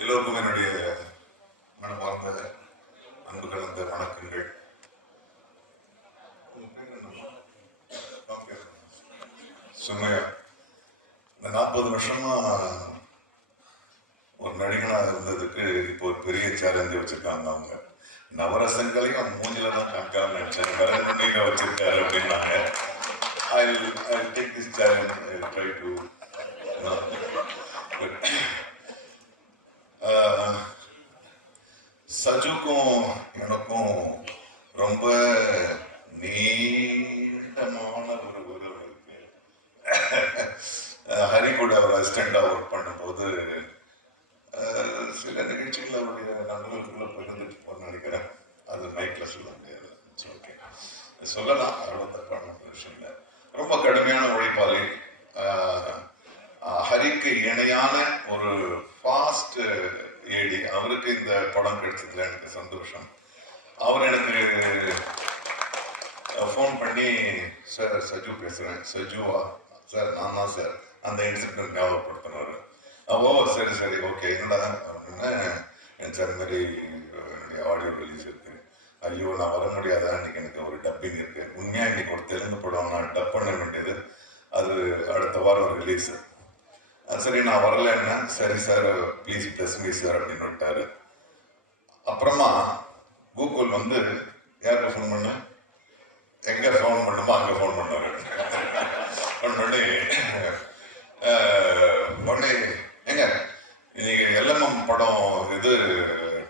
எல்லோருக்கும் என்னுடைய மனமார்ந்த அன்பு கலந்த வணக்கங்கள். சுமையா இந்த 40 வருஷமா ஒரு நடிகனா இருந்ததுக்கு இப்போ ஒரு பெரிய சேலஞ்சு வச்சிருக்காங்க. அவங்க நவரசங்களையும் மூஞ்சில தான் காமிக்காம நினைச்சாங்க, வேற நுண்ணில வச்சிருக்காரு அப்படின்னாங்க. I'll take this challenge. I'll try to சஜுக்கும் எனக்கும் ரொம்ப நீண்டமான ஒரு உறவு இருக்கு. ஹரி கூட அவர் அசிஸ்டண்டா ஒர்க் பண்ணும்போது சில நிகழ்ச்சிகள் அவருடைய நண்பர்களுக்குள்ள பகிர்ந்துட்டு போன்னு நினைக்கிறேன். அது மைக்ல சொல்ல முடியாது. ஓகே, சொல்லலாம், அவ்வளோ தப்பான விஷயம் இல்லை. ரொம்ப கடுமையான உழைப்பாளி. ஹரிக்கு இணையான ஒரு ஃபாஸ்ட் ஏடி. அவருக்கு இந்த படம் கிடைச்சதுல எனக்கு சந்தோஷம். அவர் எனக்கு ஃபோன் பண்ணி, சார் சஜு பேசுகிறேன். சஜுவா சார்? நான் தான் சார். அந்த இன்சிடென்ட் ஞாபகப்படுத்தினார். ஓ சரி சரி ஓகே, என்னடா அப்படின்னா, சார் இந்த மாதிரி என்னுடைய ஆடியோ ரிலீஸ் இருக்கு. ஐயோ நான் வர முடியாதா, இன்னைக்கு எனக்கு ஒரு டப்பிங் இருக்கு. உண்மையாக இன்னைக்கு ஒரு தெலுங்கு படம் நான் டப் பண்ண வேண்டியது, அது அடுத்த வாரம் ரிலீஸு. சரி நான் வரலன்னா, சரி sir please plus me sir அப்படின்னு விட்டாரு. அப்புறமா கூகுள் வந்து யாருக்கு ஃபோன் பண்ண, எங்க ஃபோன் பண்ணுமோ அங்கே ஃபோன் பண்ணாரு. பண்ணி உடனே எங்க இன்னைக்கு எல்எம்எம் படம் இது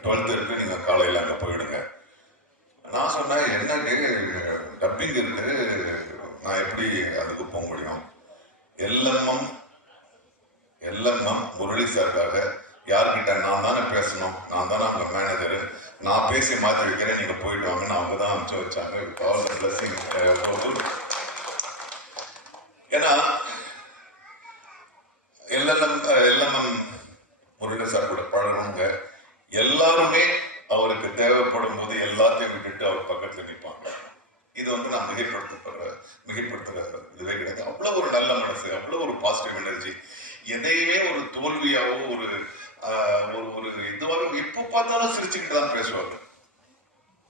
12th இருக்கு, நீங்க காலையில் அங்கே போயிடுங்க. நான் சொன்னேன், என்னக்கு டப்பிங் இருக்கு, நான் எப்படி அதுக்கு போக முடியும்? எல்எம்எம் முரளி சாருக்காக யார்கிட்ட நான் தானே பேசணும், நான் தானே அவங்க மேனேஜரு, நான் பேசி மாற்றி வைக்கிறேன், நீங்க போயிட்டு வாங்கன்னு அவங்க தான் அனுப்பிச்சு வச்சாங்க. ஏன்னா எல்எம்எம் முரளி சார் கூட பழகுங்க எல்லாருமே அவருக்கு தேவைப்படும் போது எல்லாத்தையும் விட்டுட்டு அவர் பக்கத்துல நிற்பாங்க. இது வந்து நான் மிகைப்படுத்துற இதுவே கிடையாது. அவ்வளவு ஒரு நல்ல மனசு, அவ்வளவு ஒரு பாசிட்டிவ் எனர்ஜி. எதையுமே ஒரு தோல்வியாவோ ஒரு இதுவாக எப்போ பார்த்தாலும் சிரிச்சுக்கிட்டு தான் பேசுவாங்க.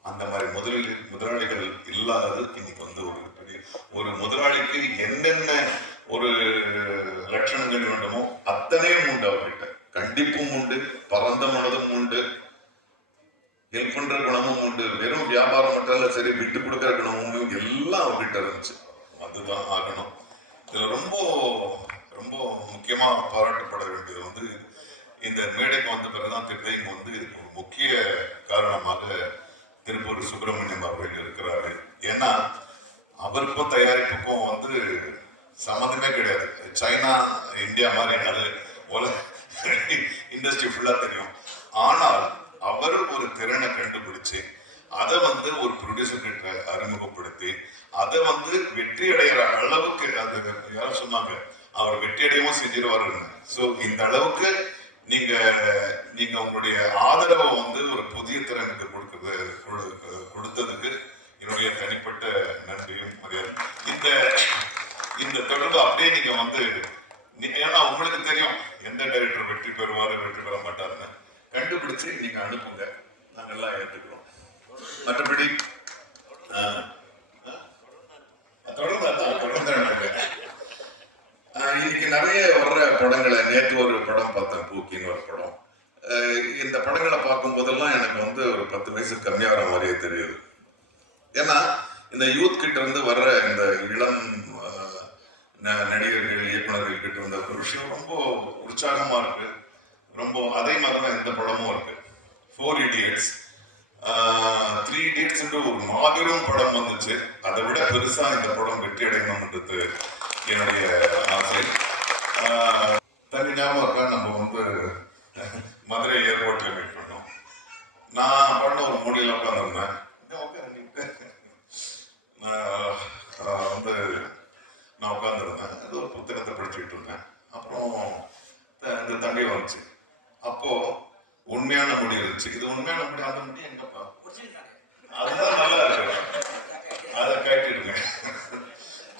அந்த மாதிரி முதலாளிகள் இல்லாதது இன்னைக்கு வந்து ஒரு முதலாளிக்கு என்னென்ன ஒரு லட்சணங்கள் வேண்டுமோ அத்தனையும் உண்டு அவர்கிட்ட. கண்டிப்பும் உண்டு, பரந்த மனதும் உண்டு, ஹெல்ப் பண்ற குணமும் உண்டு, வெறும் வியாபாரம் மட்டும் சரி விட்டு கொடுக்கிற குணமும் எல்லாம் அவர்கிட்ட இருந்துச்சு. அதுதான் ஆகணும். இதுல ரொம்ப ரொம்ப முக்கியமா பாராட்டப்பட வேண்டியது வந்து இந்த மேடைக்கு வந்த பிறகுதான் தெரியுது, இங்க வந்து இதுக்கு ஒரு முக்கிய காரணமாக திருப்பூர் சுப்பிரமணியம் அவர்கள் இருக்கிறாரு. ஏன்னா அவருக்கும் தயாரிப்புக்கும் வந்து சம்மந்தமே கிடையாது. சைனா இந்தியா மாதிரி அது இண்டஸ்ட்ரி ஃபுல்லா தெரியும். ஆனால் அவர் ஒரு திறனை கண்டுபிடிச்சு அதை வந்து ஒரு ப்ரொடியூசர் கிட்ட அறிமுகப்படுத்தி அதை வந்து வெற்றி அடைகிற அளவுக்கு, அது யாரும் சொன்னாங்க அவர் வெற்றி அடையவும் செஞ்சிருவாரு. ஸோ இந்த அளவுக்கு நீங்க உங்களுடைய ஆதரவை வந்து ஒரு புதிய திறனுக்கு கொடுத்ததுக்கு என்னுடைய தனிப்பட்ட நன்றியும் மரியாதை. இந்த தொடர்பு அப்படியே நீங்க வந்து, ஏன்னா உங்களுக்கு தெரியும் எந்த டைரக்டர் வெற்றி பெறுவாரு வெற்றி பெற மாட்டாருன்னு கண்டுபிடிச்சு நீங்க அனுப்புங்க, நாங்க எல்லாம் ஏற்றுக்கிறோம். மற்றபடி தொடர்ந்து இன்னைக்கு நிறைய வர்ற படங்களை, நேற்று ஒரு படம் பார்த்தேன், பூக்கின்னு ஒரு படம். இந்த படங்களை பார்க்கும் போதெல்லாம் எனக்கு வந்து ஒரு 10 வயசு கம்மியாகிற மாதிரியே தெரியுது. ஏன்னா இந்த யூத் கிட்ட இருந்து வர்ற இந்த இளம் நடிகர்கள் இயக்குநர்கள் கிட்ட இருந்த ஒரு விஷயம் ரொம்ப உற்சாகமா இருக்கு. ரொம்ப அதே மாதிரிதான் இந்த படமும் இருக்கு. 4 Idiots, 3 Idiots ஒரு மாபெரும் படம் வந்துச்சு. அதை விட பெருசா இந்த படம் வெற்றி அடையணும்ன்றது என்னுடைய ஆசை. தனி ஞாபகம் இருக்கா, நம்ம வந்து மதுரை ஏர்போர்ட்ல மீட் பண்ணோம். நான் பண்ண ஒரு மூலையில உட்காந்துருந்தேன். நான் உட்காந்துருந்தேன், அது ஒரு புத்தகத்தை படிச்சுட்டு இருந்தேன். அப்புறம் இந்த தம்பி வந்துச்சு. அப்போ உண்மையான முடி இருந்துச்சு. இது உண்மையான முடி, அந்த முடி எங்கப்பா? அதுதான் நல்லா இருக்கு, அதை கேட்டுடுங்க.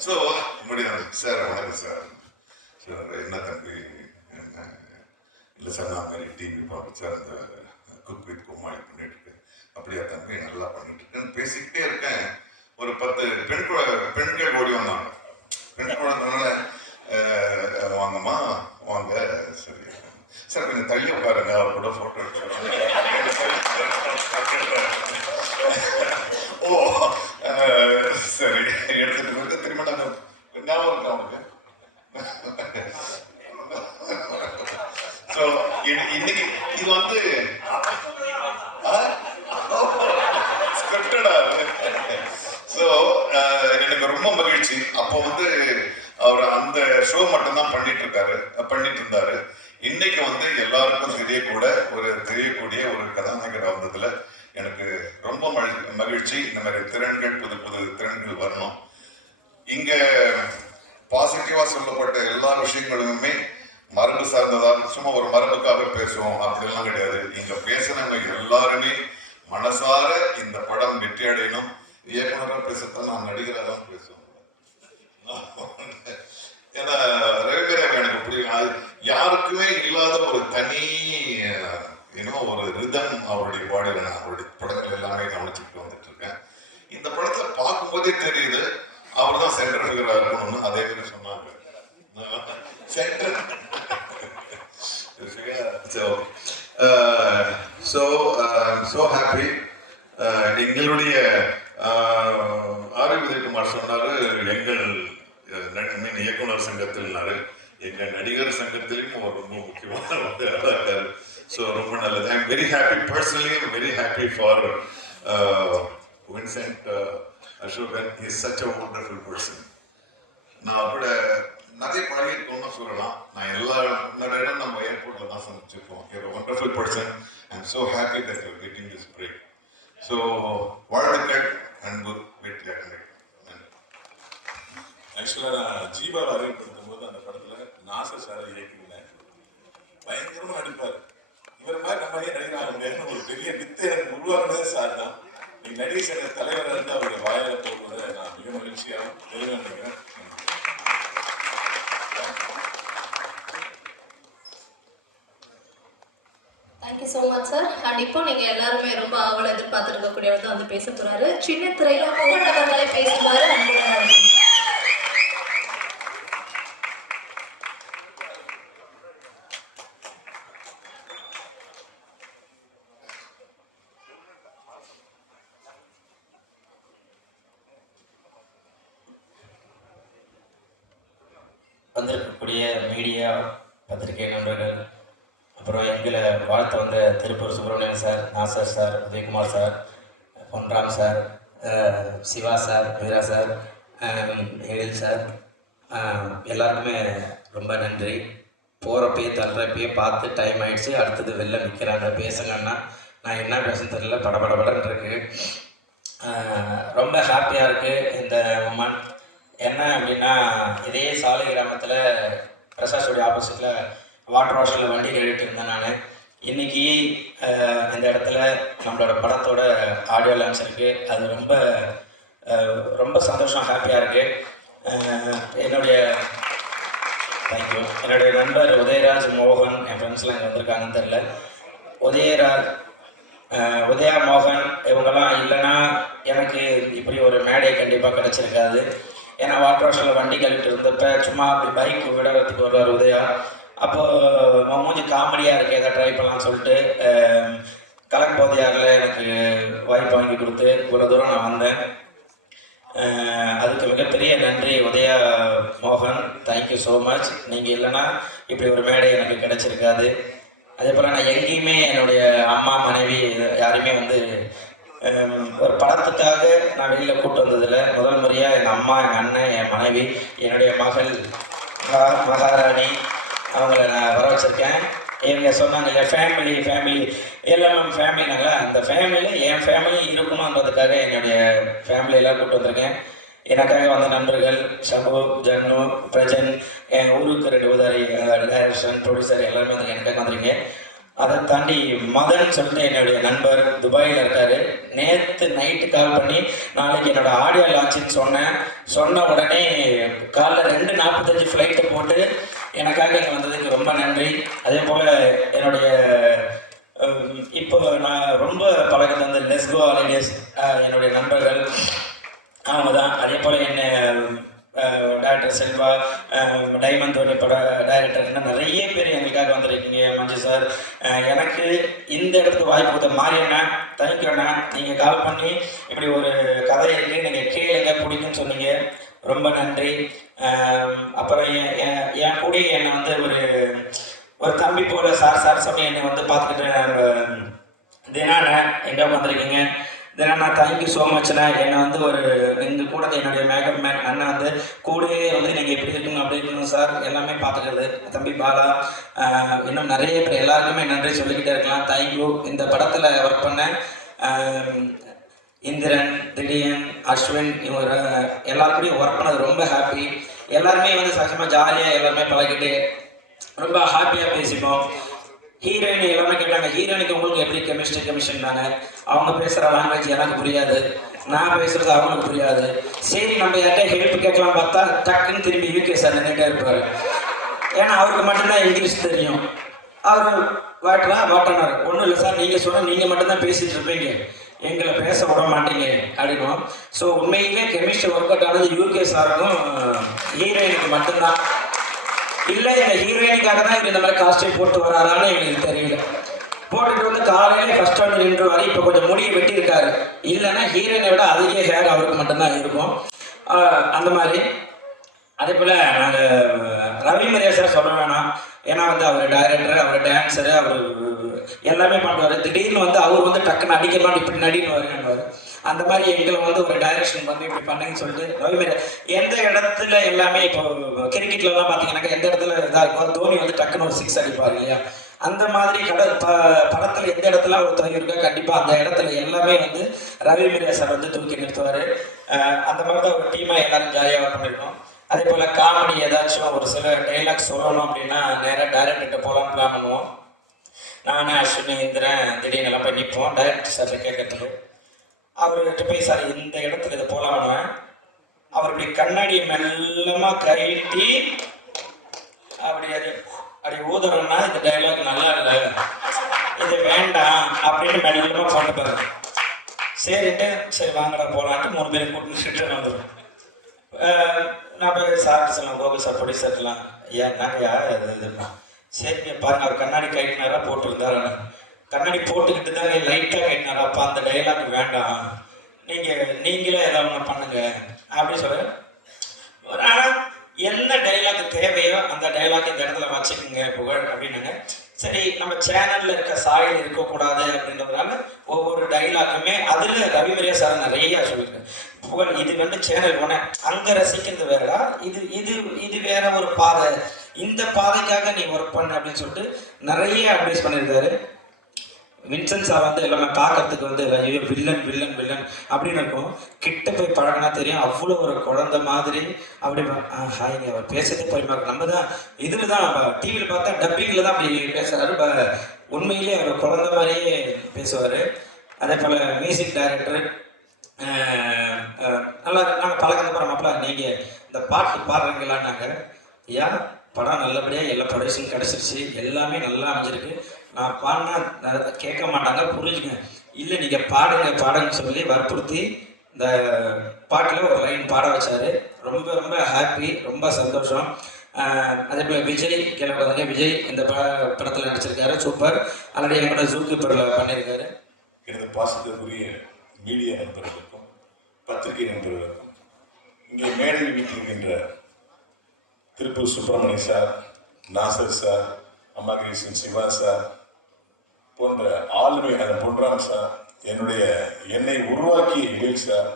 ஸோ முடியாது சார், வணக்கம் சார். சார் என்ன தம்பி, இல்லை சொன்ன மாதிரி டிவி பார்த்து அந்த குக் வித் கோமாளி பண்ணிட்டு இருக்கு. அப்படியே தம்பி நல்லா பண்ணிட்டு இருக்கேன்னு பேசிக்கிட்டே இருக்கேன். ஒரு 10 பெண்கள் ஓடி வந்தாங்க. பெண் குழந்தைனால வாங்கம்மா வாங்க, சரி சார் கொஞ்சம் தள்ளி உட்காருங்க, அவர் கூட போட்டோ எடுத்து. ஓ சரி எடுத்துட்டு வந்து திரும்ப நாங்கள் ஞாபகம் இருக்கா அவனுக்கு. ஸோ இன்னைக்கு இது வந்து ஸ்கிரிப்டடா. ஸோ எனக்கு ரொம்ப மகிழ்ச்சி. அப்போ வந்து அவர் அந்த ஷோ மட்டும்தான் பண்ணிட்டு இருந்தாரு. இன்னைக்கு வந்து எல்லாருக்கும் தெரியக்கூடிய ஒரு கதாநாயகராக வந்ததுல எனக்கு ரொம்ப மகிழ்ச்சி. இந்த மாதிரி புது திறன்கள் வரணும். இங்க பாசிட்டிவா சொல்லப்பட்ட எல்லா விஷயங்களுமே மரபு சார்ந்ததாக சும்மா ஒரு மரபுக்காக பேசுவோம் அப்படிலாம் கிடையாது. இங்க பேசுனவங்க எல்லாருமே மனசார இந்த படம் வெற்றி அடையணும். இயக்குனராக பேசத்தான் நான் நடிகராக தான் பேசுவேன். ஏன்னா ரவிகரன் எனக்கு பிடிக்கும். யாருக்குமே இல்லாத ஒரு தனி ஒரு ரிதம் அவருடைய பாடியில நான் அவருடைய படங்கள் எல்லாமே கவனிச்சுட்டு வந்துட்டு இருக்கேன். இந்த படத்தை பார்க்கும்போதே தெரியுது அவர் தான் சென்டர் ஃபிகரா இருக்கணும்னு. அதே மாதிரி சொன்னாங்க சென்டர். So happy. எங்களுடைய ஆர் உதயகுமார் சொன்னாரு, எங்கள் இயக்குனர் சங்கத்தில்னாரு. எங்க நடிகர் சங்கத்திலும் ஒரு ரொம்ப முக்கியமான இருக்காரு. ஸோ ரொம்ப நல்லது. I am very happy personally. I am very happy for Vincent Ashokan. Is such a wonderful person. நான் கூட நிறைய பழகிருக்கோம்னு சொல்லலாம். நான் எல்லா இடம் நம்ம ஏர்போர்ட்ல தான் சந்திச்சிருக்கோம். You wonderful person. I am so happy that you getting this break. So வாழ்த்துக்கள், அன்பு, வெற்றி அடங்கு. ஆக்சுவலாக நான் ஜீவா அறிமுகப்படுத்தும் போது அந்த படத்தில் நாசர் சாரை இயக்கினேன். பயங்கரமாக நடிப்பார். இவர் மாதிரி நம்ம நடிகர் ஆக முடியாதுன்னு ஒரு பெரிய வித்தை எனக்கு உருவாக்குனதே சார் தான். நீங்கள் நடிகர் சங்க தலைவராக இருந்து அவருடைய வாயால போகுவதை நான் மிக மகிழ்ச்சியாக தெளிவாக நினைக்கிறேன். Thank you so much sir. And இப்போ நீங்க எல்லாருமே ரொம்ப ஆவல எதிர்பார்த்து இருக்கக்கூடியவர் தான் வந்து பேச போறாரு. சின்ன திரையில புகழ்ந்தவர்களை பேசுவாரு. வந்திருக்கக்கூடிய மீடியா பத்திரிகை நண்பர்கள், அப்புறம் எங்களை வாழ்த்த வந்த Tiruppur Subramanian sir, Nasser sir, Udhayakumar sir, Ponram sir, Siva sir, Veera sir, Ezhil sir, எல்லாருக்குமே ரொம்ப நன்றி. போகிறப்பயே தள்ளுறப்பயே பார்த்து டைம் ஆகிடுச்சு, அடுத்தது வெளில நிற்கிறாங்க பேசுங்கன்னா நான் என்ன பேசுன்னு தெரியல, படபடன்னு இருக்கு. ரொம்ப ஹாப்பியாக இருக்குது இந்த மொமெண்ட். என்ன அப்படின்னா, இதே சாலை கிராமத்தில் பிரசாஷோடைய ஆப்போசிட்டில் வாட்டர் வாஷரில் வண்டி கழுவிட்டு இருந்தேன் நான். இன்றைக்கி இந்த இடத்துல நம்மளோட படத்தோட ஆடியோ லான்ச் இருக்குது. அது ரொம்ப ரொம்ப சந்தோஷம், ஹாப்பியாக இருக்குது. என்னுடைய தேங்க்யூ. என்னுடைய நண்பர் உதயராஜ், மோகன், என் ஃப்ரெண்ட்ஸ்லாம் இங்கே வந்திருக்காங்கன்னு தெரில. உதயா, மோகன் இவங்கெல்லாம் இல்லைன்னா எனக்கு இப்படி ஒரு மேடை கண்டிப்பாக கிடச்சிருக்காது. ஏன்னா வாட்டர் வாஷரில் வண்டி கழுவிட்டு இருந்தப்போ சும்மா அப்படி பைக் விடுறதுக்கு வருவார் உதயா. அப்போது மூஞ்சி காமெடியாக இருக்குது, எதாவது ட்ரை பண்ணலான்னு சொல்லிட்டு கலக்போதியாரில் எனக்கு வாய்ப்பு வாங்கி கொடுத்து இவ்வளோ தூரம் நான் வந்தேன். அதுக்கு மிகப்பெரிய நன்றி உதயா, மோகன், தேங்க்யூ ஸோ மச். நீங்கள் இல்லைன்னா இப்படி ஒரு மேடை எனக்கு கிடச்சிருக்காது. அதே போல் நான் எங்கேயுமே என்னுடைய அம்மா, மனைவி யாரையுமே ஒரு படத்துக்காக நான் வெளியில் கூப்பிட்டு வந்ததில்லை. முதல் முறையாக எங்கள் அம்மா, எங்கள் அண்ணன், என் மனைவி, என்னுடைய மகள் மகாராணி அவங்கள நான் வர வச்சுருக்கேன். இவங்க சொன்னாங்க இல்லை ஃபேமிலி எல்லாம் ஃபேமிலினால அந்த ஃபேமிலியில் என் ஃபேமிலி இருக்கணுன்றதுக்காக என்னுடைய ஃபேமிலியெல்லாம் கூப்பிட்டு வந்திருக்கேன். எனக்காக வந்த நண்பர்கள் ஷபு, ஜன்னு, பிரஜன், என் ஊருக்கு 2 உதாரி டைரக்ஷன், ப்ரொடியூசர் எல்லாருமே எனக்காக வந்துருக்கீங்க. அதை தாண்டி மதன் சொல்லிட்டு என்னுடைய நண்பர் துபாயில் இருக்கார். நேற்று நைட்டு கால் பண்ணி நாளைக்கு என்னோடய ஆடியோ லான்ச்சுன்னு சொன்ன உடனே காலைல 2:45 ஃப்ளைட்டை போட்டு எனக்காக இங்கே வந்ததுக்கு ரொம்ப நன்றி. அதே போல் என்னுடைய இப்போ நான் ரொம்ப பழகிறது வந்து லெஸ்கோ ஹாலிடேஸ் என்னுடைய நண்பர்கள் அவங்க தான். அதே போல் என்ன டைரக்டர் செல்வா, டைமண்ட் தோனி பட டைரக்டர் நிறைய பேர் எங்களுக்காக வந்திருக்கீங்க. மஞ்சு சார், எனக்கு இந்த இடத்துக்கு வாய்ப்பு கொடுத்த மாரியண்ணா, தேங்க்யூ அண்ணா. நீங்கள் கால் பண்ணி இப்படி ஒரு கதை இருக்குது, நீங்கள் கேளுங்க, பிடிக்குன்னு சொன்னீங்க, ரொம்ப நன்றி. அப்புறம் என் கூட என்னை வந்து ஒரு தம்பி போல சார் சொல்லி என்னை வந்து பார்த்துக்கிட்டு தினாண்ணா எங்கே வந்திருக்கீங்க. தினாண்ணா தேங்க்யூ ஸோ மச்ண்ணா. என்னை வந்து எங்கள் கூட என்னுடைய மேக்கப் மேன் அண்ணன் வந்து கூடவே வந்து நீங்கள் எப்படி இருக்கணும் அப்படி இருக்கணும் சார் எல்லாமே பார்த்துக்கிறது. தம்பி பாலா, இன்னும் நிறைய பேர் எல்லாருக்குமே நன்றி சொல்லிக்கிட்டே இருக்கலாம். தேங்க்யூ. இந்த படத்தில் ஒர்க் பண்ண இந்திரன், திடீன், அஸ்வின், இவங்க எல்லாருக்கூடையும் ஒர்க் பண்ணது ரொம்ப ஹாப்பி. எல்லாருமே வந்து சகஜமாக ஜாலியாக எல்லாருமே பழகிட்டு ரொம்ப ஹாப்பியாக பேசிப்போம். ஹீரோயின் எல்லாமே கேட்டாங்க, ஹீரோயினுக்கு உங்களுக்கு எப்படி கெமிஸ்ட்ரினாங்க. அவங்க பேசுகிற லாங்குவேஜ் எனக்கு புரியாது, நான் பேசுகிறது அவங்களுக்கு புரியாது. சரி நம்ம யார்கிட்ட ஹெல்ப் கேட்கலாம் பார்த்தா டக்குன்னு திரும்பி யூகே சார் நின்றுட்டே இருப்பார். ஏன்னா அவருக்கு மட்டும்தான் இங்கிலீஷ் தெரியும். அவர் வாட்டனார் ஒன்றும் இல்லை சார், நீங்கள் சொன்னால் நீங்கள் மட்டும்தான் பேசிகிட்டு இருப்பீங்க, எங்களை பேச விட மாட்டீங்க அப்படின்னும். ஸோ உண்மையிலே கெமிஸ்ட்ரி ஒர்க் அவுட் ஆனது யூகே சாருக்கும் ஹீரோயினுக்கு மட்டும்தான். இல்லை இந்த ஹீரோயினுக்காக தான் இவர் இந்த மாதிரி காஸ்டியூம் போட்டு வராரான்னு எங்களுக்கு தெரியல. போட்டுட்டு வந்து காலையிலே ஃபர்ஸ்ட் வந்து நின்றுவார். இப்போ கொஞ்சம் முடியை வெட்டியிருக்காரு. இல்லைன்னா ஹீரோயினை விட அதிக ஹேர் அவருக்கு மட்டும்தான் இருக்கும். அந்த மாதிரி. அதே போல் நாங்கள் ரவி மரியா சார் சொல்ல வேணாம். ஏன்னா வந்து அவர் டைரக்டர், அவர் டான்ஸரு, அவர் எல்லாமே பண்ணுவார். திடீர்னு வந்து அவர் வந்து டக்குன்னு அடிக்கணும் இப்படி நடின்னு வருவார். அந்த மாதிரி எங்களை வந்து ஒரு டைரக்ஷன் பண்ணி இப்படி பண்ணுங்கன்னு சொல்லிட்டு ரவி மரியா எந்த இடத்துல எல்லாமே இப்போ கிரிக்கெட்லலாம் பார்த்தீங்கன்னாக்கா எந்த இடத்துல இதாக இருக்கும், தோனி வந்து டக்குன்னு ஒரு 6 அடிப்பார் இல்லையா, அந்த மாதிரி படத்தில் எந்த இடத்துல ஒரு தொகை இருக்கோ கண்டிப்பாக அந்த இடத்துல எல்லாமே வந்து ரவி மரியா சார் வந்து தூக்கி நிறுத்துவார். அந்த மாதிரி தான் ஒரு டீமாக எல்லாரும் ஜாலியாக ஒர்க் பண்ணியிருக்கோம். அதே போல் காமெடி ஏதாச்சும் ஒரு சில டைலாக் சொல்லணும் அப்படின்னா நேராக டைரக்டர்கிட்ட போகலான்னு பிளான் பண்ணுவோம். நானே அஸ்வினி இந்திரன் திடீர்னு எல்லாம் போய் நிற்போம் டைரக்டர் சார்கிட்ட கேட்கறதுக்கு. அவர்கிட்ட போய் சார் இந்த இடத்துல இதை போகலாம்னுவேன். அவர் இப்படி கண்ணாடி மெல்லமாக கழட்டி அப்படி ஊதுறோன்னா இந்த டைலாக் நல்லா இல்லை, இது வேண்டாம் அப்படின்னு மெல்லமாக போட்டுப்பாரு. சரிட்டு சரி வாங்கடா போகலான்ட்டு 3 பேரும் கூட்டிட்டு வந்துடும். நான் போய் சார்ட்டு சொல்லலாம், கோகுல் சார் ப்ரொடியூசர்லாம், ஏன் நாங்கள் யார் இதுன்னா சரி பாருங்க அவர் கண்ணாடி கட்டினாரா போட்டுருந்தாரு. கண்ணாடி போட்டுக்கிட்டு தான் லைட்டாக கட்டினாரா, அப்போ அந்த டைலாக் வேண்டாம், நீங்களே ஏதாவது ஒன்று பண்ணுங்க அப்படின்னு சொல்ல. ஆனால் என்ன டைலாக் தேவையோ அந்த டைலாக் இந்த இடத்துல வச்சுக்கோங்க புகழ் அப்படின்னாங்க. சரி நம்ம சேனலில் இருக்க சாயல் இருக்கக்கூடாது அப்படின்றதுனால ஒவ்வொரு டைலாக்குமே அதில் ரவி மரியா சார் நிறையா சொல்லியிருக்கேன். புகழ் இது வந்து சேனல் ஒன்று, அங்கே ரசிக்கிறது வேறடா, இது வேற ஒரு பாதை, இந்த பாதைக்காக நீ ஒர்க் பண்ண அப்படின்னு சொல்லிட்டு நிறைய அட்வைஸ் பண்ணியிருக்காரு. வின்சென்ட் சார் வந்து எல்லாமே பார்க்கறதுக்கு வந்து ஐயோ வில்லன் வில்லன் வில்லன் அப்படின்னு இருக்கும். கிட்ட போய் பழகினா தெரியும் அவ்வளோ ஒரு குழந்தை மாதிரி. அப்படி ஹாய்ங்க அவர் பேசுறதே பரிமாறு. நம்ம தான் இதில் தான் டிவியில் பார்த்தா டப்பிங்கில் தான் அப்படி பேசுகிறாரு. உண்மையிலே அவர் குழந்தை மாதிரியே பேசுவார். அதே போல் மியூசிக் டைரக்டர் நல்லா நாங்கள் பழகிறது போகிறோம்ல, நீங்கள் இந்த பாட்டு பாடுறீங்களான்னாங்க. ஐயா படம் நல்லபடியாக எல்லா ப்ரொடக்ஷன் கிடச்சிருச்சு, எல்லாமே நல்லா அமைஞ்சிருக்கு, நான் பாடினா கேட்க மாட்டாங்க புரிஞ்சுங்க, இல்லை நீங்கள் பாடுங்கன்னு சொல்லி வற்புறுத்தி இந்த பாட்டில் ஒரு லைன் பாட வச்சார். ரொம்ப ரொம்ப ஹாப்பி, ரொம்ப சந்தோஷம். அதே போல் விஜய் கேள்வி விஜய் இந்த படத்தில் நடிச்சிருக்காரு, சூப்பர். ஆல்ரெடி என்னோட ஜூ கீப்பரில் பண்ணியிருக்காரு. எனது பாசத்திற்குரிய மீடியா நண்பர்களுக்கும் பத்திரிகை நண்பர்களுக்கும் இங்கே மேடையில் வீட்டிருக்கின்ற திருப்பூர் சுப்பிரமணிய சார், நாசர் சார், அம்மா கிருஷ்ணன், சிவா சார் போன்ற ஆளுமையான பொன்ராம் சார், என்னை உருவாக்கிய எழில் சார்,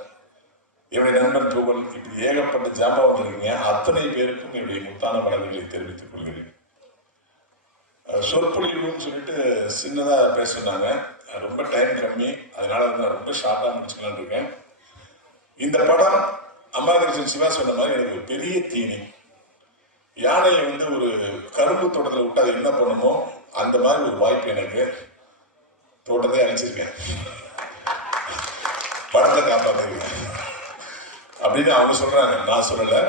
என்னுடைய நண்பன் புகழ், இப்படி ஏகப்பட்ட ஜாமான் இருக்கீங்க. அத்தனை பேருக்கும் என்னுடைய முத்தான வணக்கங்களை தெரிவித்துக் கொள்கிறேன். சொற்பொழிவுன்னு சொல்லிட்டு சின்னதாக பேச சொன்னாங்க, ரொம்ப டைம் கம்மி, அதனால வந்து நான் ரொம்ப ஷார்ட்டாக முடிச்சுக்கலான்னு இருக்கேன். இந்த படம் அம்மா கிருஷ்ணன் சிவா சொன்ன மாதிரி எனக்கு ஒரு பெரிய தீனி. யானையை வந்து ஒரு கரும்பு தோட்டத்தில் விட்டு அது என்ன பண்ணுமோ அந்த மாதிரி ஒரு வாய்ப்பு எனக்கு. தோட்டத்தை அழிச்சிருக்கேன், படத்தை காப்பாற்றிருக்கேன் அப்படின்னு அவங்க சொல்றாங்க, நான் சொல்லலை.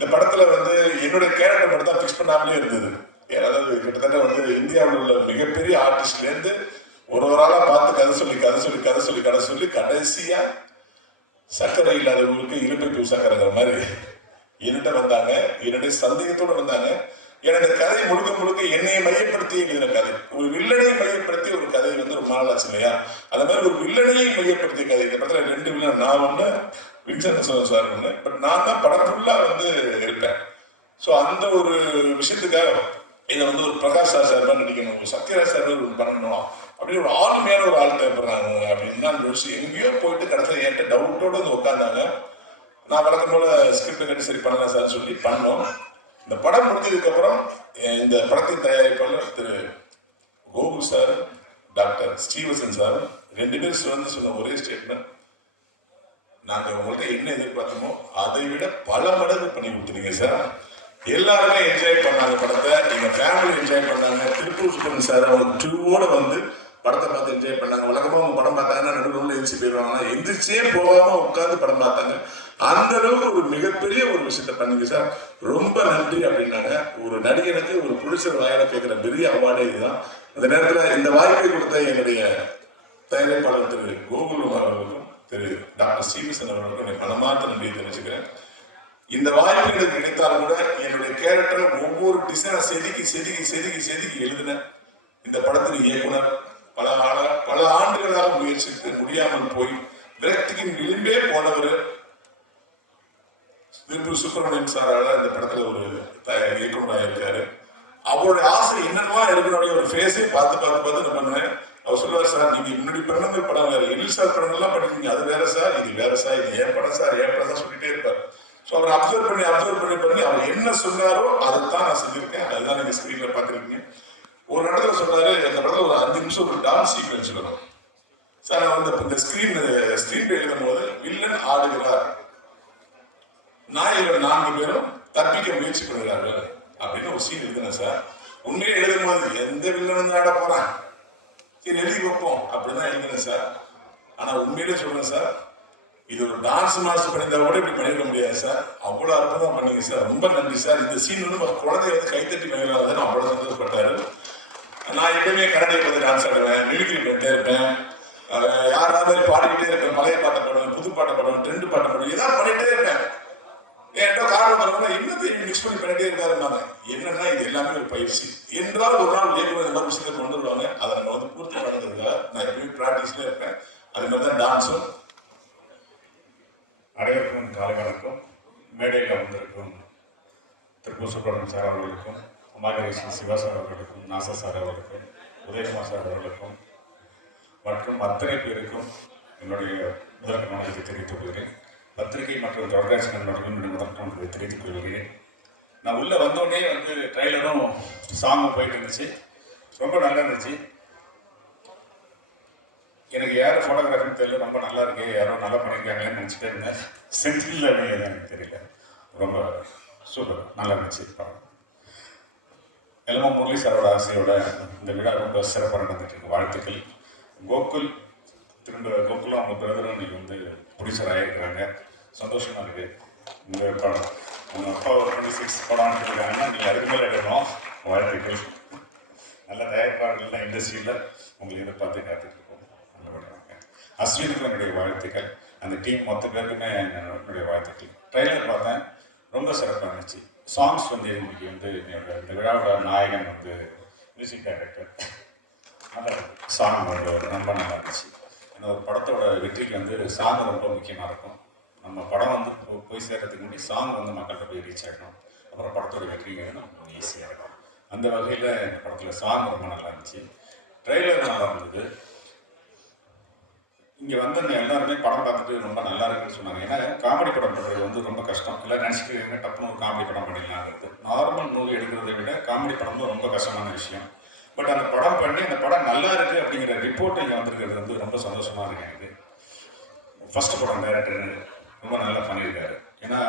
இந்த படத்துல வந்து என்னுடைய கேரக்டர் மட்டும் தான் ஃபிக்ஸ் பண்ணாமலே இருந்தது. அதாவது கிட்டத்தட்ட வந்து இந்தியாவில் உள்ள மிகப்பெரிய ஆர்டிஸ்ட்லேருந்து ஒரு ஆளா பார்த்து கதை சொல்லி கடைசியா சர்க்கரை இல்லாத ஊருக்கு இருப்பை பூ சர்க்கரைங்கிற மாதிரி என்னிட்ட வந்தாங்க. என்னுடைய சந்தேகத்தோடு வந்தாங்க. எனது கதை முழுக்க என்னையை மையப்படுத்தி எழுதின கதை. ஒரு வில்லனை மையப்படுத்தி ஒரு கதை வந்து ரொம்ப நாள் ஆச்சு இல்லையா? அந்த மாதிரி ஒரு வில்லனை மையப்படுத்திய கதை. இந்த படத்துல 2 வில்லன், நான் ஒண்ணு, வின்சென்ட் சார் ஒண்ணு. பட் நான் தான் படம் ஃபுல்லா வந்து இருப்பேன். ஸோ அந்த ஒரு விஷயத்துக்காக இதை வந்து ஒரு பிரகாஷ் சார் தான் நடிக்கணும், ஒரு சத்யராஜ் சார் ஒரு பண்ணணும் அப்படின்னு ஒரு ஆளுமையான ஒரு ஆள் தேவைப்படுறாங்க அப்படின்னு நான் யோசிச்சு எங்கேயோ போயிட்டு கடைசியில் என்கிட்ட டவுட்டோடு வந்து உட்காந்தாங்க. நான் வழக்கம் போல ஸ்கிரிப்டை கட்டி சரி பண்ணலாம் சார் சொல்லி பண்ணோம். இந்த படம் முடிஞ்சதுக்கப்புறம் இந்த படத்தின் தயாரிப்பாளர் திரு கோகுல் சார், டாக்டர் ஸ்ரீவசன் சார் 2 பேரும் வந்து சொன்ன ஒரே ஸ்டேட்மெண்ட், நாங்கள் உங்கள்கிட்ட என்ன எதிர்பார்த்தோமோ அதை விட பல மடங்கு பண்ணி கொடுத்துருங்க சார். எல்லாருமே என்ஜாய் பண்ணாங்க படத்தை, எங்கள் ஃபேமிலி என்ஜாய் பண்ணாங்க. திருப்பூர் சுப்ரமணியன் சார் அவங்க டூவோட வந்து படத்தை பார்த்து என்ஜாய் பண்ணாங்க. வழக்கமாக அவங்க படம் பார்த்தாங்கன்னா நடுவில் எந்திரிச்சு போயிடுவாங்க. எந்திரிச்சே போகாம உட்காந்து படம் பார்த்தாங்க. அந்த அளவுக்கு ஒரு மிகப்பெரிய ஒரு விஷயத்த பண்ணீங்க சார், ரொம்ப நன்றி அப்படின்னாங்க. ஒரு நடிகனுக்கு ஒரு புடிச்சர் வாயில கேட்கிற பெரிய அவார்டே இதுதான். அந்த நேரத்தில் இந்த வாய்ப்பை கொடுத்த என்னுடைய தயாரிப்பாளர் திரு கோகுல் அவர்களுக்கும் திரு டாக்டர் ஸ்ரீவிசன் அவர்களுக்கும் என் மனமார்ந்த நன்றியை தெரிவிச்சுக்கிறேன். இந்த வாய்ப்பு எனக்கு கிடைத்தாலும் கூட என்னுடைய கேரக்டர் ஒவ்வொரு டிசைனை செதுக்கி எழுதினேன். இந்த படத்தின் இயக்குனர் பல ஆண்டுகளாக முயற்சித்து முடியாமல் போய் விரக்தியின் விளிம்பே போனவர் திருப்பூர் சுப்பிரமணியன் சாரால இந்த படத்துல ஒரு இயக்குனராக இருக்காரு. அவருடைய ஆசை என்னென்னவா இருக்கணும், ஒரு ஃபேஸே பார்த்து நான் பண்ணுவேன். அவர் சொல்லுவார், சார் நீங்க முன்னாடி பண்ண படம் வேற, எழில் சார் படங்கள்லாம் பண்ணிருக்கீங்க, அது வேற சார், இது வேற சார், இது ஏன் படம் சார் சொல்லிட்டே இருப்பார். ஸோ அவர் அப்சர்வ் பண்ணி அவர் என்ன சொன்னாரோ அதைத்தான் நான் செஞ்சிருக்கேன். அதுதான் நீங்க ஸ்கிரீன்ல பார்த்துருக்கீங்க. ஒரு இடத்துல சொன்னாரு, அந்த படத்துல ஒரு 5 நிமிஷம் ஒரு டான்ஸ் சீக்வன்ஸ் வரும் சார். நான் வந்து இந்த ஸ்கிரீன் எழுதும் போது வில்லன் ஆடுகிறார், நாயகர்கள் 4 பேரும் தப்பிக்க முயற்சி பண்ணுகிறார்கள் அப்படின்னு ஒரு சீன் எழுதுனேன் சார். உண்மையை எழுதும் போது எந்த வில்லன் ஆட போறான், சரி எழுதி வைப்போம் அப்படிதான் எழுதுனேன் சார். ஆனா உண்மையிலே சொல்றேன் சார், இது ஒரு டான்ஸ் மாஸ்டர் பண்ணியிருந்தா கூட இப்படி பண்ணிருக்க முடியாது சார். அவ்வளோ அற்புதம் பண்ணீங்க சார், ரொம்ப நன்றி சார். இந்த சீன் வந்து குழந்தைய வந்து கைத்தட்டி பண்ணிடுறாங்க, அவ்வளோ சந்தோஷப்பட்டாரு. நான் எப்பவுமே கரடை பார்த்து டான்ஸ் ஆடுவேன், மிமிக்ரி பண்ணிட்டே இருப்பேன், யாராவது பாடிக்கிட்டே இருப்பேன், பழைய பாட்டை பாடுவேன், புது பாட்டை பாடுவேன், ட்ரெண்டு பாட்டை பாடுவேன், ஏதாவது பண்ணிட்டே இருப்பேன். ஏன்டோ காரணம் பாருங்க, இன்னும் மிக்ஸ் பண்ணிட்டே இருக்காருன்னாங்க. என்னன்னா இது எல்லாமே ஒரு பயிற்சி என்றால் ஒரு நாள் இயக்குனர் இந்த மாதிரி விஷயத்தை கொண்டு வருவாங்க. அதை நம்ம வந்து பூர்த்தி பண்ணுறதுக்காக நான் எப்பயுமே ப்ராக்டிஸ்ல இருப்பேன். அது மாதிரி தான் டான்ஸும். அனைவருக்கும் காலை வணக்கம். மேடையில் வந்திருக்கும் திருப்பூர் சுப்பிரமணியன் சார் அவர்களுக்கும், உமாகரேசன் சிவா சார் அவர்களுக்கும், நாசா சார் அவர்களுக்கும், உதயகுமார் சார் அவர்களுக்கும் மற்றும் அத்தனை பேருக்கும் என்னுடைய முதல் வணக்கத்தை தெரிவித்துக் கொள்கிறேன். பத்திரிகை மற்றும் தொலைக்காட்சி நண்பர்களுக்கும் என்னுடைய முதல் வணக்கத்தை தெரிவித்துக் கொள்கிறேன். நான் உள்ளே வந்தோடனே வந்து ட்ரெய்லரும் சாங்கும் போயிட்டு இருந்துச்சு, ரொம்ப நல்லா இருந்துச்சு. எனக்கு யார் ஃபோட்டோகிராஃபின்னு தெரியல, ரொம்ப நல்லா இருக்கு, யாரோ நல்லா பண்ணியிருக்காங்களேன்னு நினச்சிட்டே இருந்தேன். சென்ட்ரில் அப்படிங்கிறது எனக்கு தெரியல, ரொம்ப சூப்பர், நல்லா இருந்துச்சு படம். எல்லாமே முரளி சாரோட ஆசையோட இந்த விழா ரொம்ப சிறப்பாக நடந்துட்டு இருக்கு. வாழ்த்துக்கள். கோகுலும் அவங்க பிரதரும் இன்னைக்கு வந்து ப்ரொடியூசர் ஆகியிருக்கிறாங்க, சந்தோஷமாக இருக்குது. உங்கள் படம் உங்கள் அப்பா ஒரு 26 படம் எடுத்துருக்காங்கன்னா நீங்கள் அதுக்கு மேலே எடுக்கணும். வாழ்த்துக்கள். நல்ல தயாரிப்பாளர்கள்லாம் இண்டஸ்ட்ரியில் உங்களுக்கு எதிர்பார்த்து காத்துட்ருக்கோம். அஸ்வினுக்கும் என்னுடைய வாழ்த்துக்கள், அந்த டீம் மொத்த பேருக்குமே என்னுடைய வாழ்த்துக்கள். ட்ரெய்லர் பார்த்தேன், ரொம்ப சிறப்பாக இருந்துச்சு. சாங்ஸ் வந்து இன்னைக்கு வந்து இந்த விழாவோட நாயகன் வந்து மியூசிக் டைரக்டர், நல்லா சாங் வந்து ரொம்ப நல்லா இருந்துச்சு. ஏன்னா ஒரு படத்தோட வெற்றிக்கு வந்து சாங் ரொம்ப முக்கியமாக இருக்கும். நம்ம படம் வந்து போய் சேர்றதுக்கு முன்னாடி சாங் வந்து மக்கள்கிட்ட போய் ரீச் ஆகிடும், அப்புறம் படத்தோட வெற்றிங்கிறது நமக்கு ஈஸியாக இருக்கும். அந்த வகையில் இந்த படத்தில் சாங் ரொம்ப நல்லா இருந்துச்சு, ட்ரெய்லர் நல்லா இருந்தது. இங்கே வந்து எல்லாருமே படம் பார்த்துட்டு ரொம்ப நல்லா இருக்குன்னு சொன்னாங்க. ஏன்னா காமெடி படம் பண்ணுறது வந்து ரொம்ப கஷ்டம். எல்லாம் நினச்சிட்டு டப்புனு ஒரு காமெடி படம் பண்ணிடலாங்கிறது. நார்மல் மூவி எடுக்கிறத விட காமெடி படம் தான் ரொம்ப கஷ்டமான விஷயம். பட் அந்த படம் பண்ணி அந்த படம் நல்லா இருக்குது அப்படிங்கிற ரிப்போர்ட் இங்கே வந்திருக்கிறது வந்து ரொம்ப சந்தோஷமாக இருக்கு எனக்கு. ஃபர்ஸ்ட் படம் டைரக்டர் ரொம்ப நல்லா பண்ணியிருக்காரு. ஏன்னா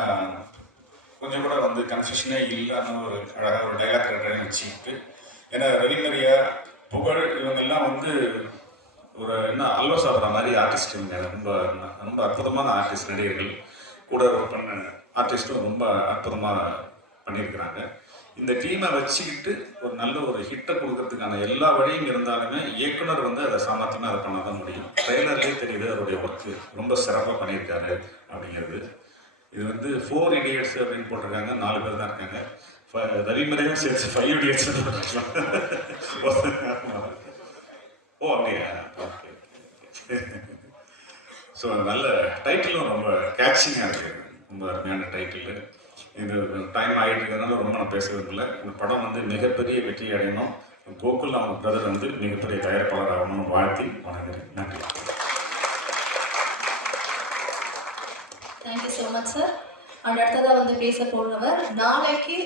கொஞ்சம் கூட வந்து கன்ஃபியூஷனே இல்லாமல் ஒரு அழகாக ஒரு டைலாக் ரைட்டரையும் வச்சுக்கிட்டு, ஏன்னா ரவிமரியா புகழ் இவங்கெல்லாம் வந்து ஒரு என்ன அல்வா சாப்பிட்ற மாதிரி ஆர்டிஸ்ட் இவங்க. ரொம்ப ரொம்ப அற்புதமான ஆர்டிஸ்ட், நடிகர்கள் கூட ஒர்க் பண்ண ஆர்டிஸ்ட்டும் ரொம்ப அற்புதமாக பண்ணியிருக்கிறாங்க. இந்த டீமை வச்சுக்கிட்டு ஒரு நல்ல ஒரு ஹிட்டை கொடுக்கறதுக்கான எல்லா வழியும் இருந்தாலுமே இயக்குனர் வந்து அதை சாமர்த்தியமாக அதை பண்ண தான் முடியும். ட்ரெய்லர்லேயே தெரியுது அவருடைய ஒர்க்கு ரொம்ப சிறப்பாக பண்ணியிருக்காரு அப்படிங்கிறது. இது வந்து 4 idiots அப்படின்னு போட்டிருக்காங்க, 4 பேர் தான் இருக்காங்க. ரவிமறையும் சேர்த்து 5 idiots போட்டிருக்கலாம். ஓ அப்படியா, ஓகே. ஸோ நல்ல டைட்டிலும் ரொம்ப கேட்சிங்காக இருக்குது, ரொம்ப அருமையான டைட்டில். இது டைம் ஆகிட்டு இருக்கிறதுனால ரொம்ப நான் பேச விரும்பல. இந்த படம் வந்து மிகப்பெரிய வெற்றி அடையணும், கோகுல் அவங்க பிரதர் வந்து மிகப்பெரிய தயாரிப்பாளர் ஆகணும்னு வாழ்த்தி வணங்குறேன். நன்றி. Thank you so much sir. And அடுத்ததாக வந்து பேச போனவர் நாளைக்கு